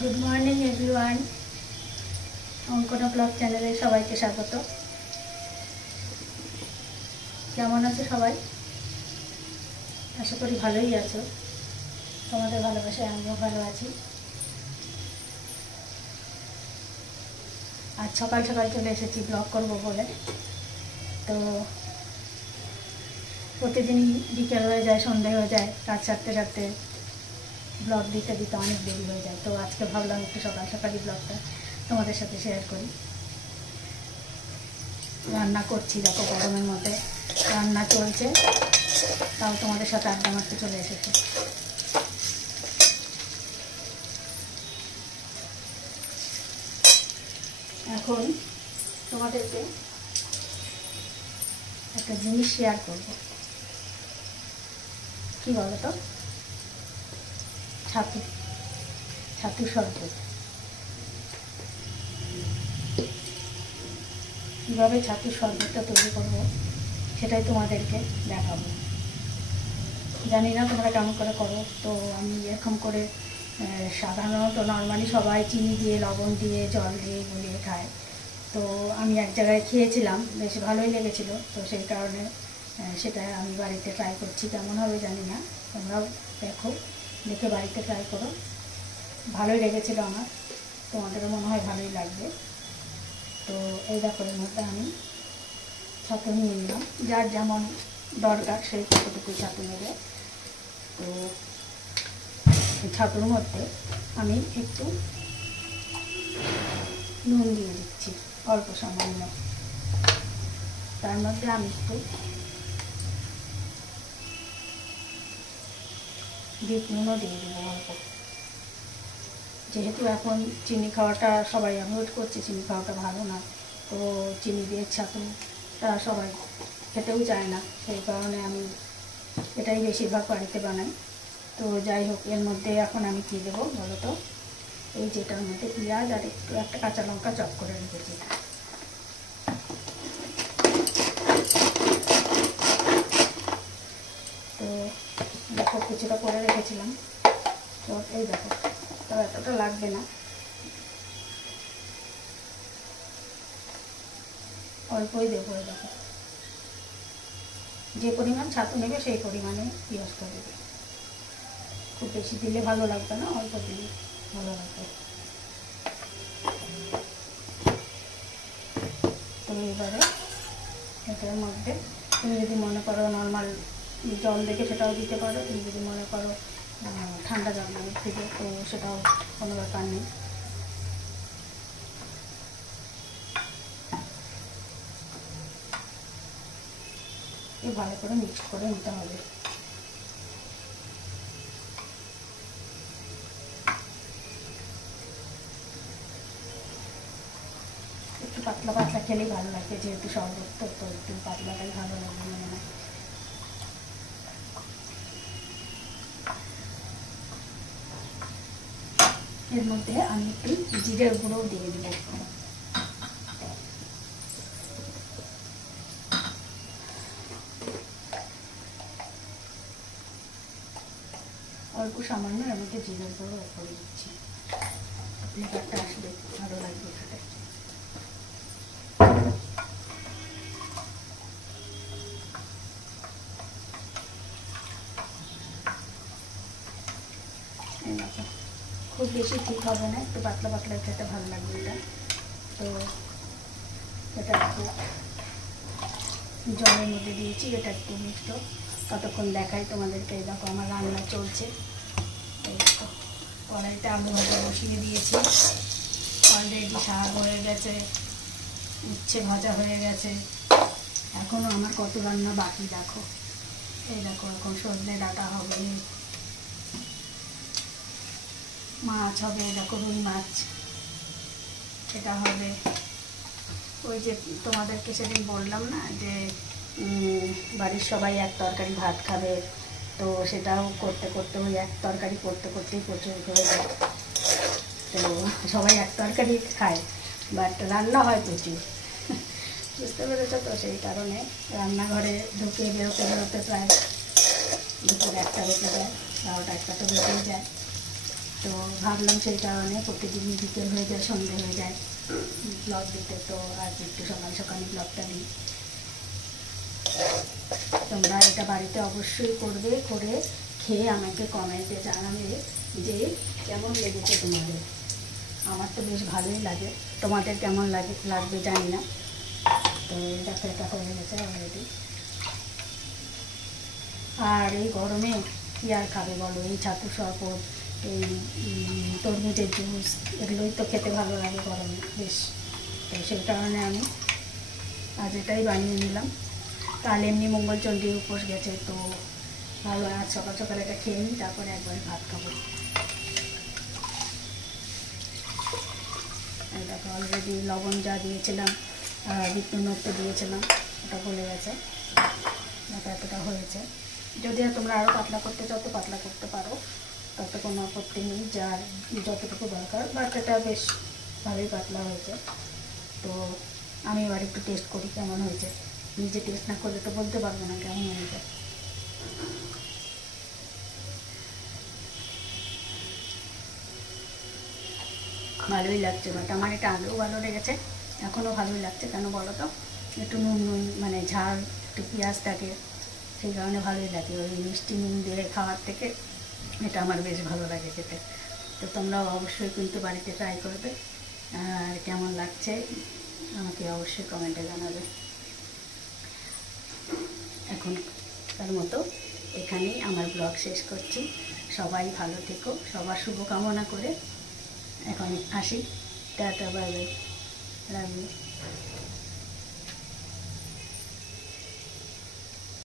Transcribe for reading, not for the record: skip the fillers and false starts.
Good morning everyone अंकना blog चैनले सबाइके स्वागत। केमन आछो सबाई? आशा करी भालोई आछो। तोमादेर भालोबासाय आमिओ भालो आछि। आज सकाल सकाल चले एसेछि ब्लग करब बोले। तो प्रतिदिन बिकेल हो जाए सन्ধ্যে हो जाए काज सारते सारते ब्लग दीते दीते अनेक देरी हो जाए। तो आज के भावलाम एकटु सकाल सकाल ब्लगटा तोमादेर साथे शेयर करी। रान्ना करछि देखो गरमेर मধ্যে रान्ना चलছে ताও তোমাদের সাথে আড্ডা মারতে চলে এসেছি। এখন তোমাদেরকে একটা জিনিস শেয়ার করব। কি বলো তো? ছাতু ছাতু শরবত কীভাবে ছাতুর শরবতটা তৈরি করব সেটাই তোমাদেরকে দেখাবো। জানি না তোমরা কেমন করে করো। তো আমি এরকম করে সাধারণত নর্মালি সবাই চিনি দিয়ে লবণ দিয়ে জল দিয়ে গুলিয়ে খায়। তো আমি এক জায়গায় খেয়েছিলাম, বেশ ভালোই লেগেছিলো। তো সেই কারণে সেটা আমি বাড়িতে ট্রাই করছি। কেমন হবে জানি না, তোমরাও দেখো, দেখে বাড়িতে ট্রাই করো। ভালোই লেগেছিলো আমার, তোমাদেরও মনে হয় ভালোই লাগবে। তো এই দেখো এর মধ্যে আমি ছাতু নিয়ে নিলাম, যার যেমন দরকার সেই কতটুকু ছাতু নেবে। তো ছাতুর মধ্যে আমি একটু নুন দিয়ে দিচ্ছি, অল্প সামান্য। তার মধ্যে আমি একটু বিট নুনও দিয়ে দেবো অল্প। যেহেতু এখন চিনি খাওয়াটা সবাই অ্যাভয়েড করছে, চিনি খাওয়াটা ভালো না। তো চিনি দিয়ে ছাতুটা সবাই খেতেও চায় না, সেই কারণে আমি এটাই বেশিরভাগ বাড়িতে বানাই। তো যাই হোক, এর মধ্যে এখন আমি কী দেবো বলো তো? এই যেটার মধ্যে পেঁয়াজ আর একটু একটা কাঁচা লঙ্কা চপ করে রেখেছি। তো দেখো কিছুটা করে রেখেছিলাম চপ, এই দেখো। তো এতটা লাগবে না, অল্পই দেবো। দেখো যে পরিমাণ ছাতু নেবে সেই পরিমাণে পেঁয়াজটা দেবে। খুব বেশি দিলে ভালো লাগবে না, অল্প দিলে ভালো লাগবে। তো এবারে এটার মধ্যে তুমি যদি মনে করো নর্মাল জল দেখে সেটাও দিতে পারো, তুমি যদি মনে করো ঠান্ডা জল থেকে, তো সেটাও কোনো ব্যাপার নেই। ভালো করে মিক্স করে নিতে হবে। একটু পাতলা পাতলা খেলেই ভালো লাগে, যেহেতু শরবত তো একটু পাতলাটাই ভালো লাগে মনে হয়। এর মধ্যে আমি একটু জিরের গুঁড়ো দিয়ে দেব। অল্প সামান্য এর মধ্যে জিরের গুঁড়ো করে দিচ্ছি। ফ্লেভারটা আসলে ভালো লাগবে খেতে। খুব বেশি ঠিক হবে না, একটু পাতলা পাতলা খেতে ভালো লাগবে এটা। তো এটা একটু জলের মধ্যে দিয়েছি, এটা একটু মিক্সড ততক্ষণ দেখাই তোমাদেরকে। দেখো আমার রান্না চলছে। এই দেখো কড়াইতে আলু ভাজা বসিয়ে দিয়েছি, অলরেডি শাক হয়ে গেছে, উচ্ছে ভাজা হয়ে গেছে। এখনও আমার কত রান্না বাকি দেখো। এই দেখো এখন সজনে ডাঁটা হবে, মাছ হবে, দেখো রুই মাছ এটা হবে। ওই যে তোমাদেরকে সেদিন বললাম না যে বাড়ির সবাই এক তরকারি ভাত খাবে, তো সেটাও করতে করতে ওই এক তরকারি করতে করতেই প্রচুর হয়ে যায়। তো সবাই এক তরকারি খায়, বাট রান্না হয় প্রচুর, বুঝতে পেরেছ? তো সেই কারণে রান্নাঘরে ঢুকে বেরোতে বেরোতে প্রায় দুপুর 1টা বেজে যায়, 12টা 1টা তো বেজেই যায়। তো ভাবলাম সেই কারণে প্রতিদিন বিকেল হয়ে যায়, সন্ধে হয়ে যায় ব্লগ দিতে, তো আজ একটু সকাল সকালে ব্লগটা দিই। তোমরা এটা বাড়িতে অবশ্যই করবে, করে খেয়ে আমাকে কমেন্টে জানাবে যে কেমন লেগেছে তোমাদের। আমার তো বেশ ভালোই লাগে, তোমাদের কেমন লাগবে জানি না। তো দেখো এটা হয়ে গেছে অলরেডি। আর এই গরমে কী আর খাবে বলো, এই ছাতু শরবত, এই তরমুজের জুস, এগুলোই তো খেতে ভালো লাগে গরমে বেশ। তো সেই কারণে আমি আজ এটাই বানিয়ে নিলাম। কাল এমনি মঙ্গলচণ্ডীর উপোস গেছে, তো ভালো আজ সকাল সকাল এটা খেয়ে নিই, তারপরে একবারে ভাত খাবো। দেখো অলরেডি লবণ যা দিয়েছিলাম, বিট নুন তো দিয়েছিলাম, ওটা গলে গেছে। দেখো এতটা হয়েছে। যদি তোমরা আরও পাতলা করতে চাও তো পাতলা করতে পারো, তাতে কোনো আপত্তি নেই, যার যতটুকু দরকার। বাট এটা বেশ ভালোই পাতলা হয়েছে। তো আমি এবার একটু টেস্ট করি কেমন হয়েছে। নিজে টেস্ট না করলে তো বলতে পারবো না কেমন হয়েছে। ভালোই লাগছে, বাট আমার এটা আগেও ভালো লেগেছে, এখনও ভালোই লাগছে। কেন বলো তো, একটু নুন নুন মানে ঝাল, একটু পেঁয়াজ থাকে, সেই কারণে ভালোই লাগে। ওই মিষ্টি নুন দিয়ে খাওয়ার থেকে এটা আমার বেশ ভালো লাগে খেতে। তো তোমরাও অবশ্যই কিন্তু বাড়িতে ট্রাই করবে, আর কেমন লাগছে আমাকে অবশ্যই কমেন্টে জানাবে। এখন তার মতো এখানেই আমার ব্লগ শেষ করছি। সবাই ভালো থেকো, সবার শুভকামনা করে এখন আসি। Tata, bye bye, love you.